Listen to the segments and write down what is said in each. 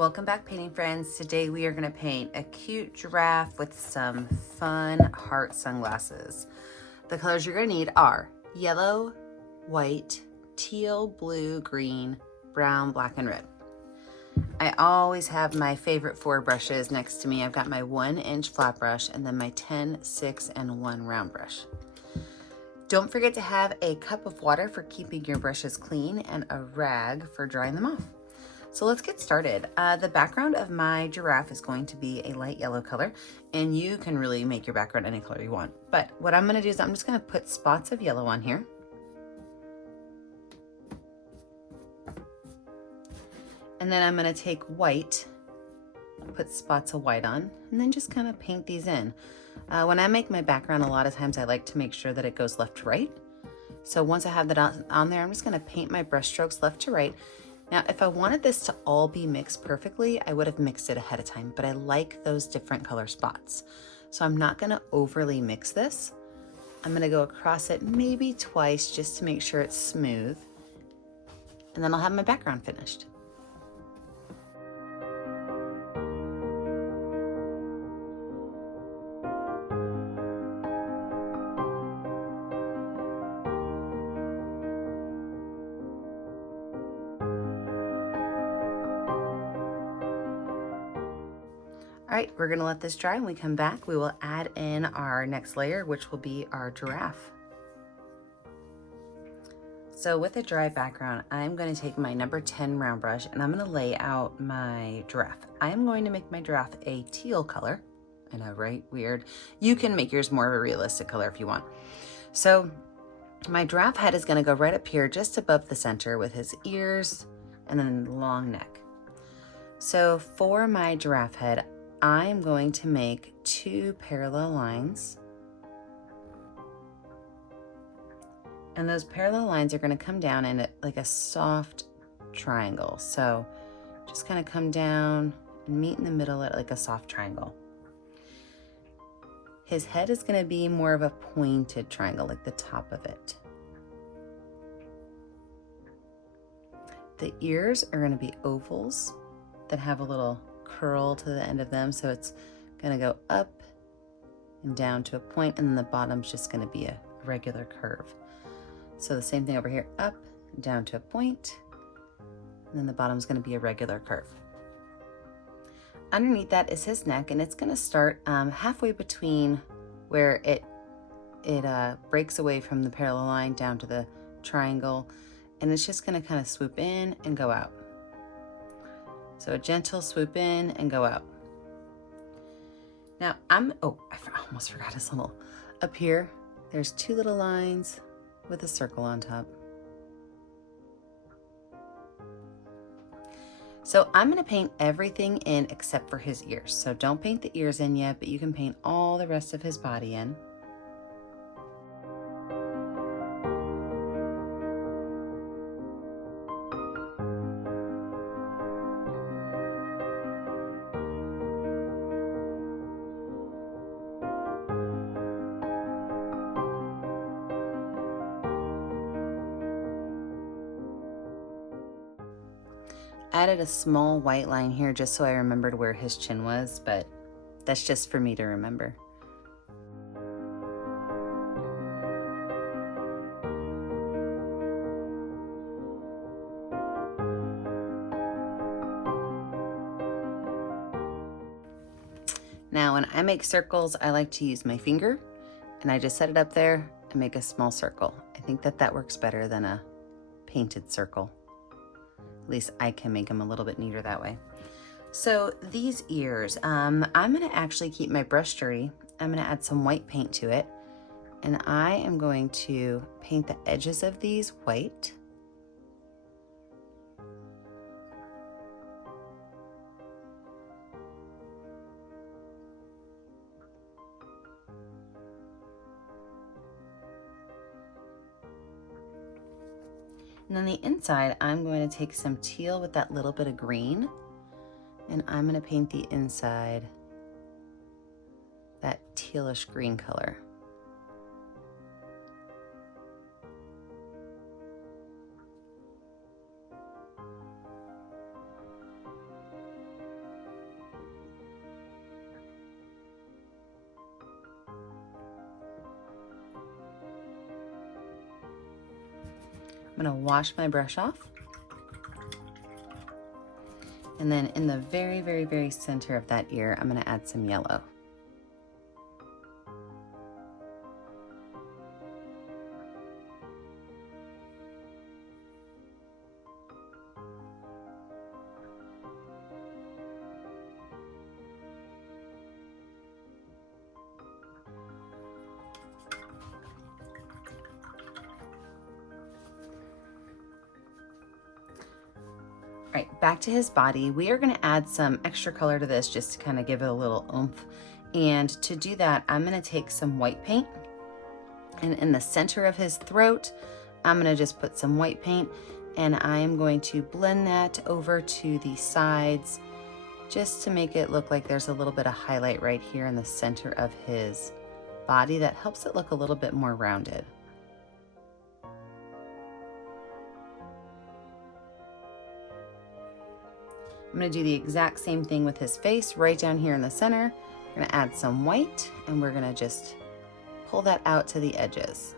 Welcome back, painting friends. Today we are going to paint a cute giraffe with some fun heart sunglasses. The colors you're going to need are yellow, white, teal, blue, green, brown, black, and red. I always have my favorite 4 brushes next to me. I've got my 1-inch flat brush and then my 10, 6, and 1 round brush. Don't forget to have a cup of water for keeping your brushes clean and a rag for drying them off. So let's get started. The background of my giraffe is going to be a light yellow color, and you can really make your background any color you want. But what I'm gonna do is I'm just gonna put spots of yellow on here. And then I'm gonna take white, put spots of white on, and then just kind of paint these in. When I make my background, a lot of times I like to make sure that it goes left to right. So once I have that on there, I'm just gonna paint my brush strokes left to right. Now, if I wanted this to all be mixed perfectly, I would have mixed it ahead of time, but I like those different color spots. So I'm not gonna overly mix this. I'm gonna go across it maybe twice just to make sure it's smooth. And then I'll have my background finished. All right, we're gonna let this dry. When we come back, we will add in our next layer, which will be our giraffe. So with a dry background, I'm gonna take my number 10 round brush and I'm gonna lay out my giraffe. I am going to make my giraffe a teal color. I know, right? Weird. You can make yours more of a realistic color if you want. So my giraffe head is gonna go right up here just above the center with his ears and then the long neck. So for my giraffe head, I'm going to make 2 parallel lines. And those parallel lines are going to come down in like a soft triangle. So just kind of come down and meet in the middle at like a soft triangle. His head is going to be more of a pointed triangle, like the top of it. The ears are going to be ovals that have a little curl to the end of them, so it's going to go up and down to a point, and then the bottom's just going to be a regular curve. So the same thing over here, up and down to a point, and then the bottom's going to be a regular curve. Underneath that is his neck, and it's going to start halfway between where it breaks away from the parallel line down to the triangle, and it's just going to kind of swoop in and go out. So a gentle swoop in and go out. Now I almost forgot his little, up here, there's 2 little lines with a circle on top. So I'm gonna paint everything in except for his ears. So don't paint the ears in yet, but you can paint all the rest of his body in. Added a small white line here just so I remembered where his chin was, but that's just for me to remember. Now, when I make circles, I like to use my finger, and I just set it up there and make a small circle. I think that works better than a painted circle. At least I can make them a little bit neater that way. So these ears, I'm gonna actually keep my brush dirty. I'm gonna add some white paint to it, and I am going to paint the edges of these white. And then the inside, I'm going to take some teal with that little bit of green, and I'm going to paint the inside that tealish green color. gonna wash my brush off. And then in the very, very, very center of that ear, I'm gonna add some yellow. All right, back to his body. We are gonna add some extra color to this just to kind of give it a little oomph. And to do that, I'm gonna take some white paint, and in the center of his throat, I'm gonna just put some white paint, and I am going to blend that over to the sides just to make it look like there's a little bit of highlight right here in the center of his body. That helps it look a little bit more rounded. I'm gonna do the exact same thing with his face right down here in the center. We're gonna add some white, and we're gonna just pull that out to the edges.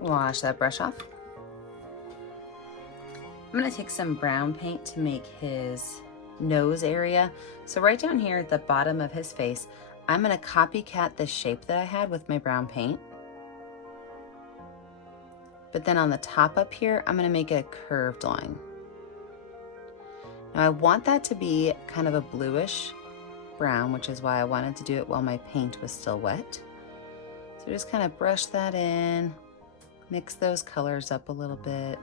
Wash that brush off. I'm gonna take some brown paint to make his nose area. So right down here at the bottom of his face, I'm gonna copycat the shape that I had with my brown paint. But then on the top up here, I'm gonna make a curved line. Now I want that to be kind of a bluish brown, which is why I wanted to do it while my paint was still wet. So just kind of brush that in, mix those colors up a little bit.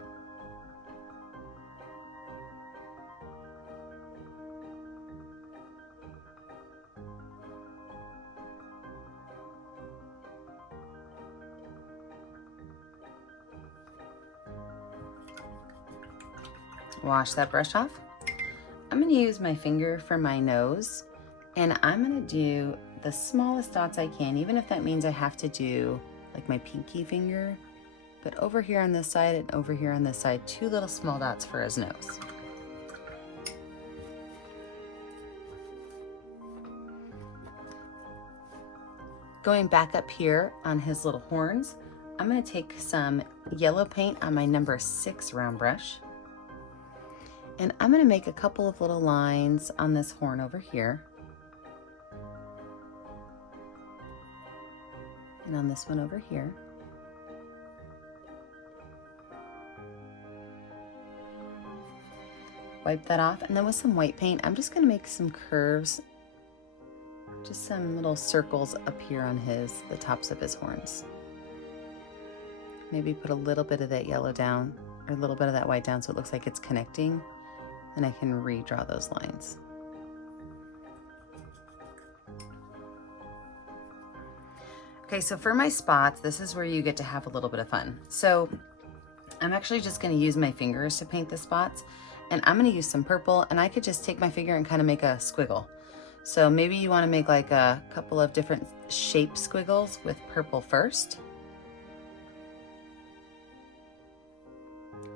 Wash that brush off. I'm gonna use my finger for my nose, and I'm gonna do the smallest dots I can, even if that means I have to do like my pinky finger, but over here on this side and over here on this side, 2 little small dots for his nose. Going back up here on his little horns, I'm gonna take some yellow paint on my number 6 round brush. And I'm gonna make a couple of little lines on this horn over here. And on this one over here. Wipe that off, and then with some white paint, I'm just gonna make some curves, just some little circles up here on the tops of his horns. Maybe put a little bit of that yellow down, or a little bit of that white down so it looks like it's connecting. And I can redraw those lines. Okay, so for my spots, this is where you get to have a little bit of fun. So I'm actually just gonna use my fingers to paint the spots, and I'm gonna use some purple, and I could just take my finger and kind of make a squiggle. So maybe you wanna make like a couple of different shape squiggles with purple first.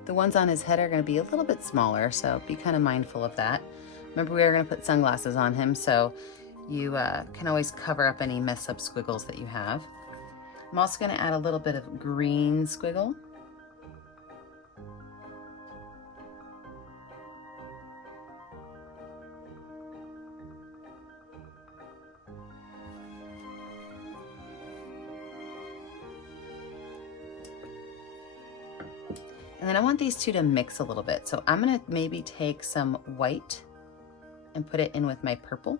The ones on his head are gonna be a little bit smaller, so be kind of mindful of that. Remember, we are gonna put sunglasses on him, so you can always cover up any mess up squiggles that you have. I'm also gonna add a little bit of green squiggle. And then I want these two to mix a little bit. So I'm gonna maybe take some white and put it in with my purple.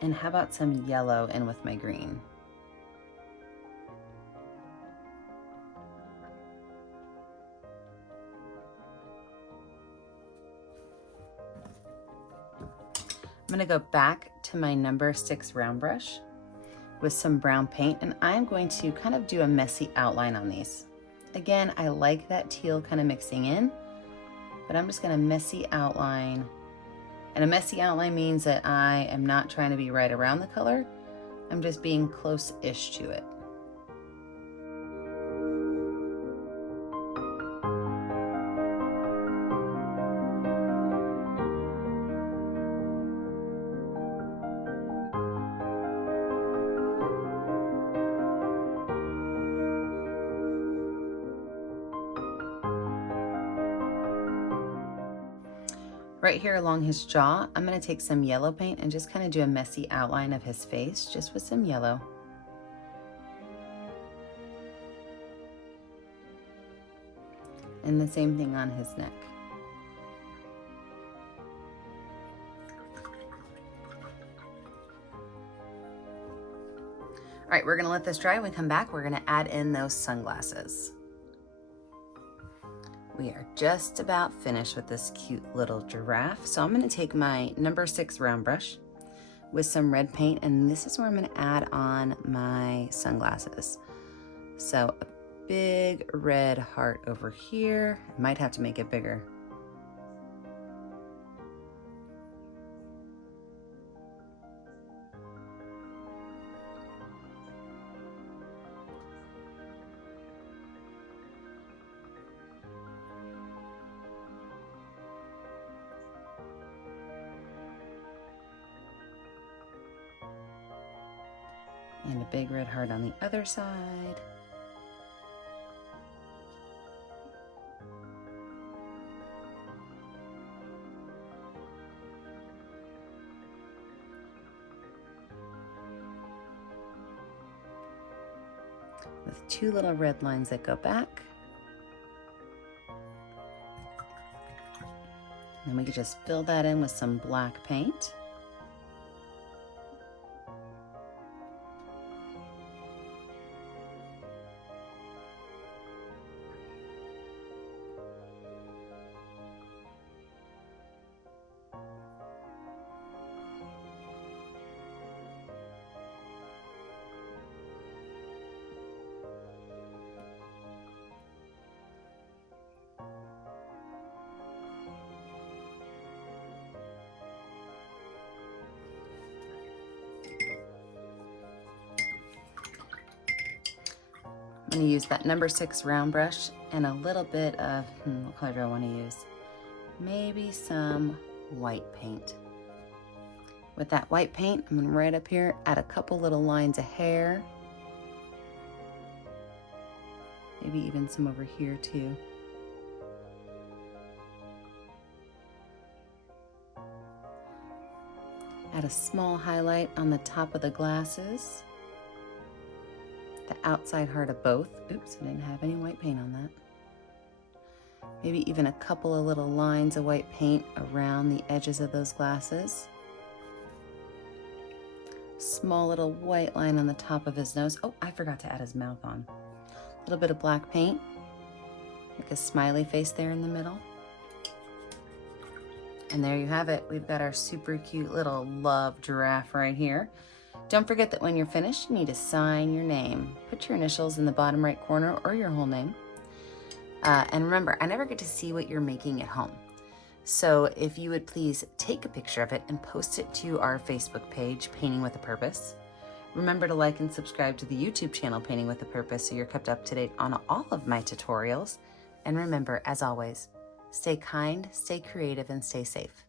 And how about some yellow in with my green? I'm gonna go back to my number 6 round brush with some brown paint, and I'm going to kind of do a messy outline on these. Again, I like that teal kind of mixing in, but I'm just gonna messy outline And a messy outline means that I am not trying to be right around the color. I'm just being close-ish to it. Right here along his jaw, I'm going to take some yellow paint and just kind of do a messy outline of his face, just with some yellow. And the same thing on his neck. All right, we're going to let this dry. When we come back, we're going to add in those sunglasses. We are just about finished with this cute little giraffe. So I'm going to take my number 6 round brush with some red paint, and this is where I'm going to add on my sunglasses. So a big red heart over here. I might have to make it bigger. And a big red heart on the other side. With 2 little red lines that go back. And then we could just fill that in with some black paint. I'm going to use that number 6 round brush and a little bit of, what color do I want to use? Maybe some white paint. With that white paint, I'm going to right up here add a couple little lines of hair. Maybe even some over here too. Add a small highlight on the top of the glasses. The outside heart of both. Oops, I didn't have any white paint on that. Maybe even a couple of little lines of white paint around the edges of those glasses. Small little white line on the top of his nose. Oh, I forgot to add his mouth on. A little bit of black paint. Like a smiley face there in the middle. And there you have it. We've got our super cute little love giraffe right here. Don't forget that when you're finished, you need to sign your name. Put your initials in the bottom right corner or your whole name. And remember, I never get to see what you're making at home. So if you would please take a picture of it and post it to our Facebook page, Painting with a Purpose. Remember to like and subscribe to the YouTube channel, Painting with a Purpose, so you're kept up to date on all of my tutorials. And remember, as always, stay kind, stay creative, and stay safe.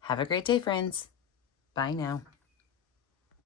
Have a great day, friends. Bye now.